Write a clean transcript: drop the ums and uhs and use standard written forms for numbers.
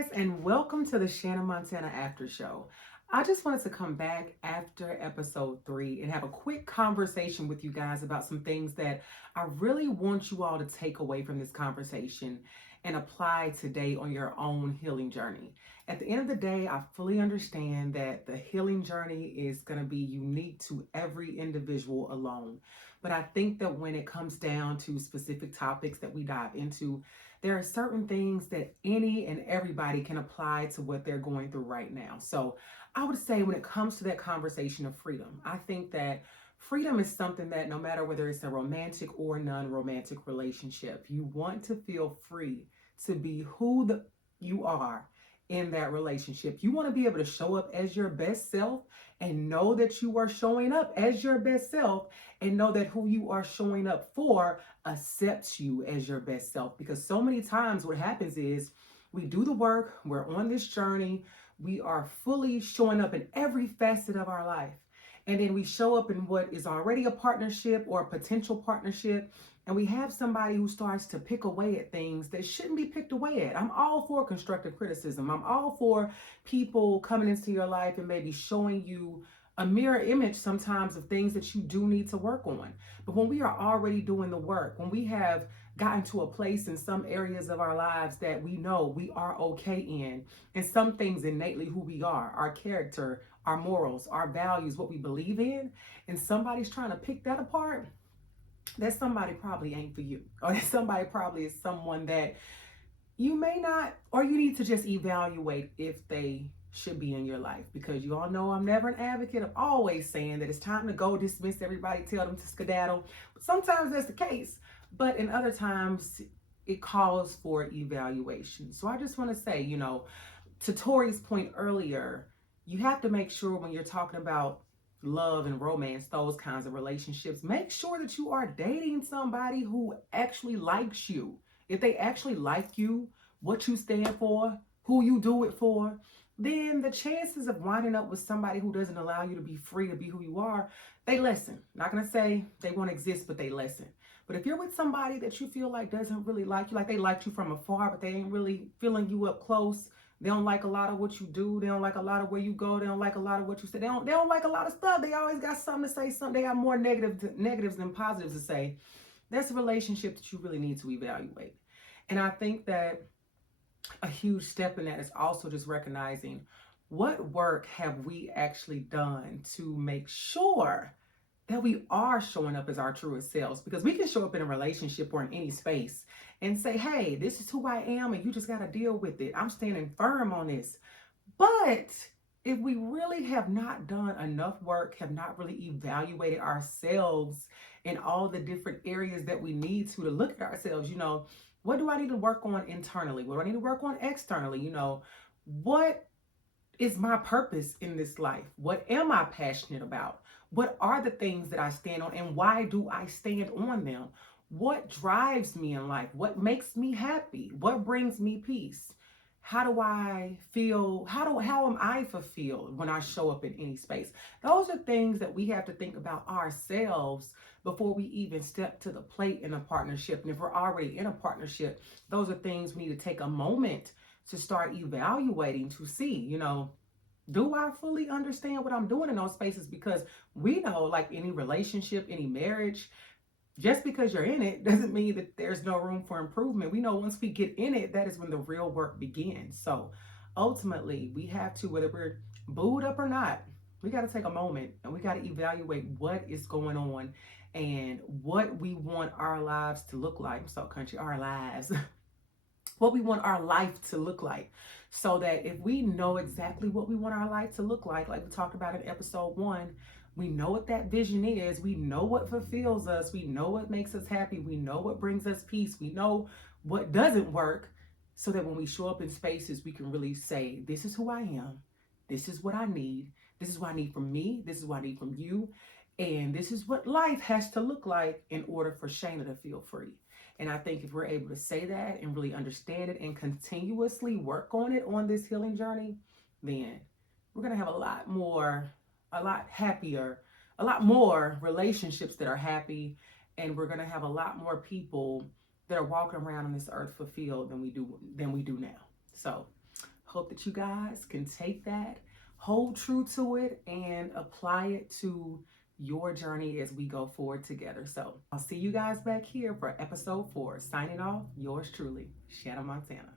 guys, and welcome to the Shaanah Montana After Show. I just wanted to come back after episode 3 and have a quick conversation with you guys about some things that I really want you all to take away from this conversation and apply today on your own healing journey. At the end of the day, I fully understand that the healing journey is going to be unique to every individual alone. But I think that when it comes down to specific topics that we dive into, there are certain things that any and everybody can apply to what they're going through right now. So I would say when it comes to that conversation of freedom, I think that freedom is something that no matter whether it's a romantic or non-romantic relationship, you want to feel free to be you are in that relationship. You want to be able to show up as your best self and know that you are showing up as your best self and know that who you are showing up for accepts you as your best self. Because so many times what happens is we do the work, we're on this journey, we are fully showing up in every facet of our life. And then we show up in what is already a partnership or a potential partnership, and we have somebody who starts to pick away at things that shouldn't be picked away at. I'm all for constructive criticism. I'm all for people coming into your life and maybe showing you a mirror image sometimes of things that you do need to work on. But when we are already doing the work, when we have gotten to a place in some areas of our lives that we know we are okay in, and some things innately who we are, our character, our morals, our values, what we believe in, and somebody's trying to pick that apart, that somebody probably ain't for you. Or that somebody probably is someone that you may not, or you need to just evaluate if they should be in your life. Because you all know I'm never an advocate of always saying that it's time to go, dismiss everybody, tell them to skedaddle. But sometimes that's the case. But in other times, it calls for evaluation. So I just want to say, to Tori's point earlier, you have to make sure when you're talking about love and romance, those kinds of relationships, make sure that you are dating somebody who actually likes you. If they actually like you, what you stand for, who you do it for, then the chances of winding up with somebody who doesn't allow you to be free to be who you are, they lessen. Not gonna say they won't exist, but they lessen. But if you're with somebody that you feel like doesn't really like you, like they liked you from afar, but they ain't really feeling you up close, they don't like a lot of what you do. They don't like a lot of where you go. They don't like a lot of what you say. They don't like a lot of stuff. They always got something to say. They got more negatives than positives to say. That's a relationship that you really need to evaluate. And I think that a huge step in that is also just recognizing what work have we actually done to make sure that we are showing up as our truest selves. Because we can show up in a relationship or in any space and say, hey, this is who I am, and you just got to deal with it. I'm standing firm on this. But if we really have not done enough work, have not really evaluated ourselves in all the different areas that we need to look at ourselves, what do I need to work on internally? What do I need to work on externally? What is my purpose in this life? What am I passionate about? What are the things that I stand on, and why do I stand on them? What drives me in life? What makes me happy? What brings me peace? How do I feel? How am I fulfilled when I show up in any space? Those are things that we have to think about ourselves before we even step to the plate in a partnership. And if we're already in a partnership, those are things we need to take a moment to start evaluating to see, do I fully understand what I'm doing in those spaces? Because we know, like any relationship, any marriage, just because you're in it doesn't mean that there's no room for improvement. We know once we get in it, that is when the real work begins. So ultimately, we have to, whether we're booed up or not, we got to take a moment and we got to evaluate what is going on and what we want our lives to look like. So country, our lives. What we want our life to look like, so that if we know exactly what we want our life to look like we talked about in episode 1, we know what that vision is, we know what fulfills us, we know what makes us happy, we know what brings us peace, we know what doesn't work, so that when we show up in spaces, we can really say, this is who I am, this is what I need, this is what I need from me, this is what I need from you, and this is what life has to look like in order for Shaanah to feel free. And I think if we're able to say that and really understand it and continuously work on it on this healing journey, then we're going to have a lot happier, a lot more relationships that are happy. And we're going to have a lot more people that are walking around on this earth fulfilled than we do now. So Hope that you guys can take that, hold true to it, and apply it to your journey as we go forward together. So I'll see you guys back here for episode 4. Signing off, yours truly, Shaanah Montana.